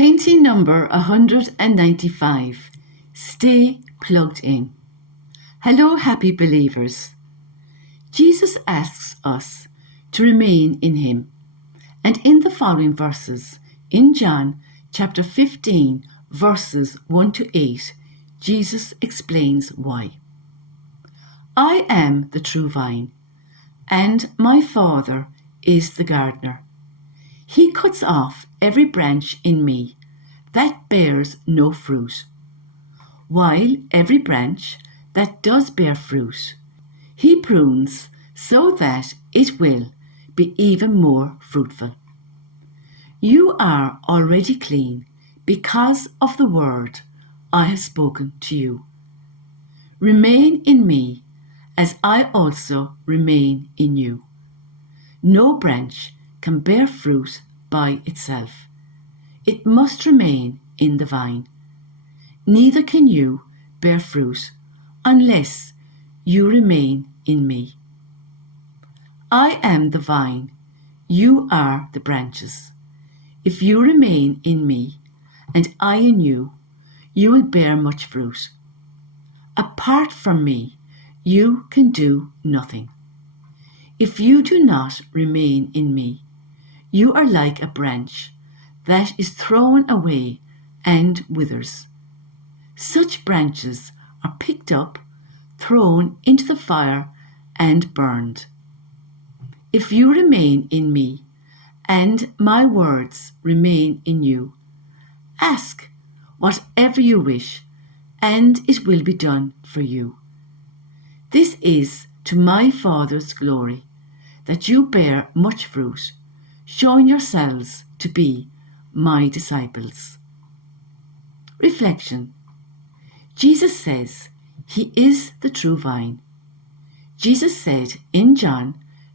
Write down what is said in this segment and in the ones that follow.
Painting number 195. Stay plugged in. Hello, happy believers. Jesus asks us to remain in him. And in the following verses, in John chapter 15, verses 1 to 8, Jesus explains why. I am the true vine, and my Father is the gardener. He cuts off every branch in me that bears no fruit, while every branch that does bear fruit, he prunes so that it will be even more fruitful. You are already clean because of the word I have spoken to you. Remain in me as I also remain in you. No branch can bear fruit by itself. It must remain in the vine. Neither can you bear fruit unless you remain in me. I am the vine, you are the branches. If you remain in me, and I in you, you will bear much fruit. Apart from me, you can do nothing. If you do not remain in me, you are like a branch that is thrown away and withers. Such branches are picked up, thrown into the fire, and burned. If you remain in me, and my words remain in you, ask whatever you wish, and it will be done for you. This is to my Father's glory, that you bear much fruit, showing yourselves to be my disciples. Reflection. Jesus says he is the true vine. Jesus said in John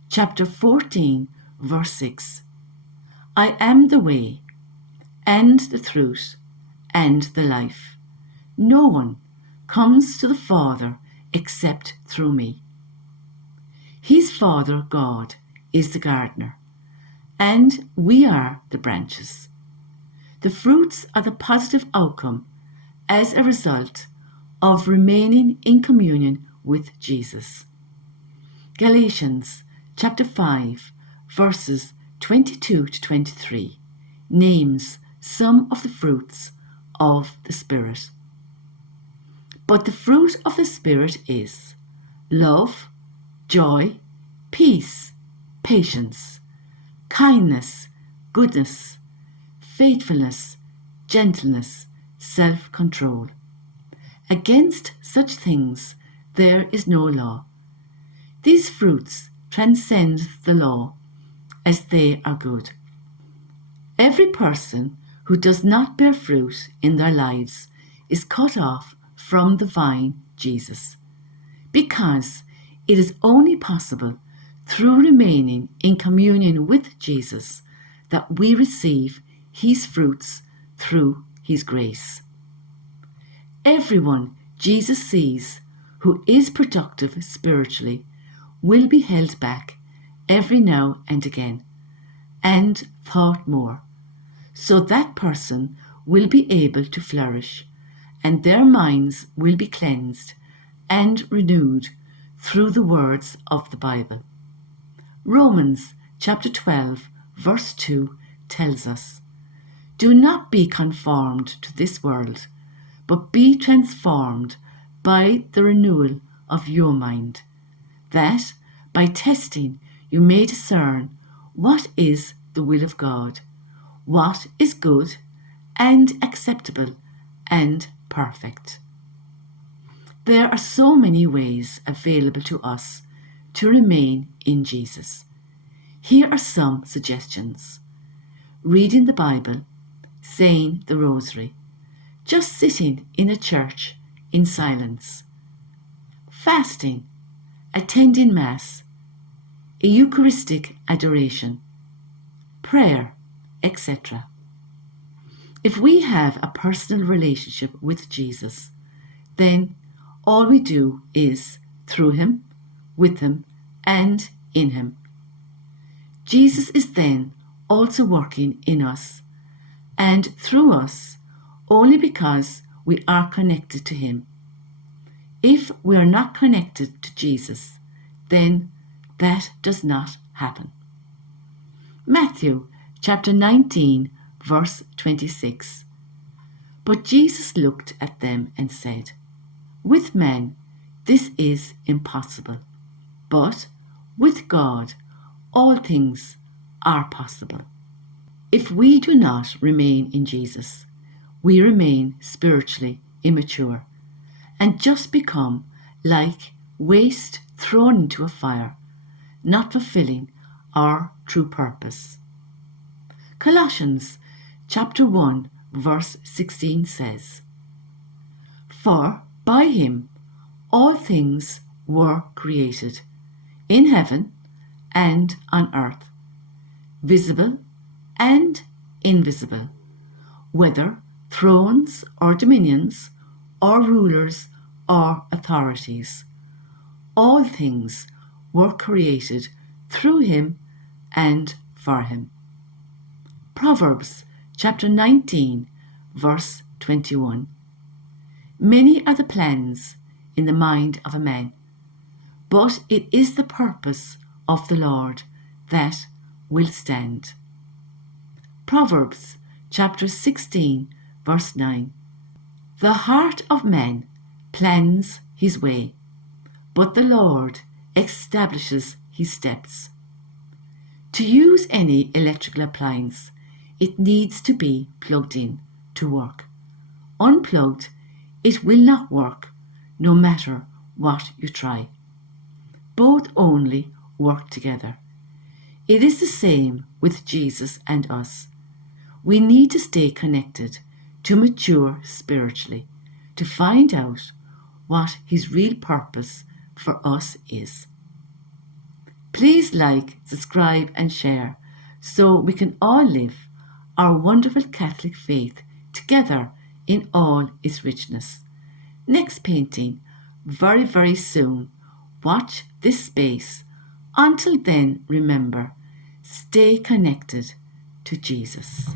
chapter 14, verse 6, I am the way, and the truth, and the life. No one comes to the Father except through me. His Father, God, is the gardener, and we are the branches. The fruits are the positive outcome as a result of remaining in communion with Jesus. Galatians chapter 5, verses 22 to 23 names some of the fruits of the Spirit. But the fruit of the Spirit is love, joy, peace, patience, kindness, goodness, faithfulness, gentleness, self-control. Against such things there is no law. These fruits transcend the law as they are good. Every person who does not bear fruit in their lives is cut off from the vine, Jesus, because it is only possible through remaining in communion with Jesus that we receive his fruits through his grace. Everyone Jesus sees who is productive spiritually will be held back every now and again and thought more, so that person will be able to flourish and their minds will be cleansed and renewed through the words of the Bible. Romans chapter 12, verse 2 tells us, do not be conformed to this world, but be transformed by the renewal of your mind, that by testing you may discern what is the will of God, what is good and acceptable and perfect. There are so many ways available to us to remain in Jesus. Here are some suggestions. Reading the Bible, saying the rosary, just sitting in a church in silence, fasting, attending Mass, a Eucharistic adoration, prayer, etc. If we have a personal relationship with Jesus, then all we do is through him, with him, and in him. Jesus is then also working in us and through us only because we are connected to Him. If we are not connected to Jesus, then that does not happen. Matthew chapter 19, verse 26. But Jesus looked at them and said, "With men this is impossible, but with God all things are possible." If we do not remain in Jesus, we remain spiritually immature and just become like waste thrown into a fire, not fulfilling our true purpose. Colossians chapter 1 verse 16 says, "For by him all things were created, in heaven and on earth, visible and invisible, whether thrones or dominions or rulers or authorities. All things were created through him and for him." Proverbs chapter 19, verse 21. Many are the plans in the mind of a man, but it is the purpose of the Lord that will stand. Proverbs chapter 16, verse 9. The heart of man plans his way, but the Lord establishes his steps. To use any electrical appliance, it needs to be plugged in to work. Unplugged, it will not work, no matter what you try. Both only work together. It is the same with Jesus and us. We need to stay connected to mature spiritually, to find out what His real purpose for us is. Please like, subscribe and share so we can all live our wonderful Catholic faith together in all its richness. Next painting, very, very soon. Watch this space. Until then, remember, stay connected to Jesus.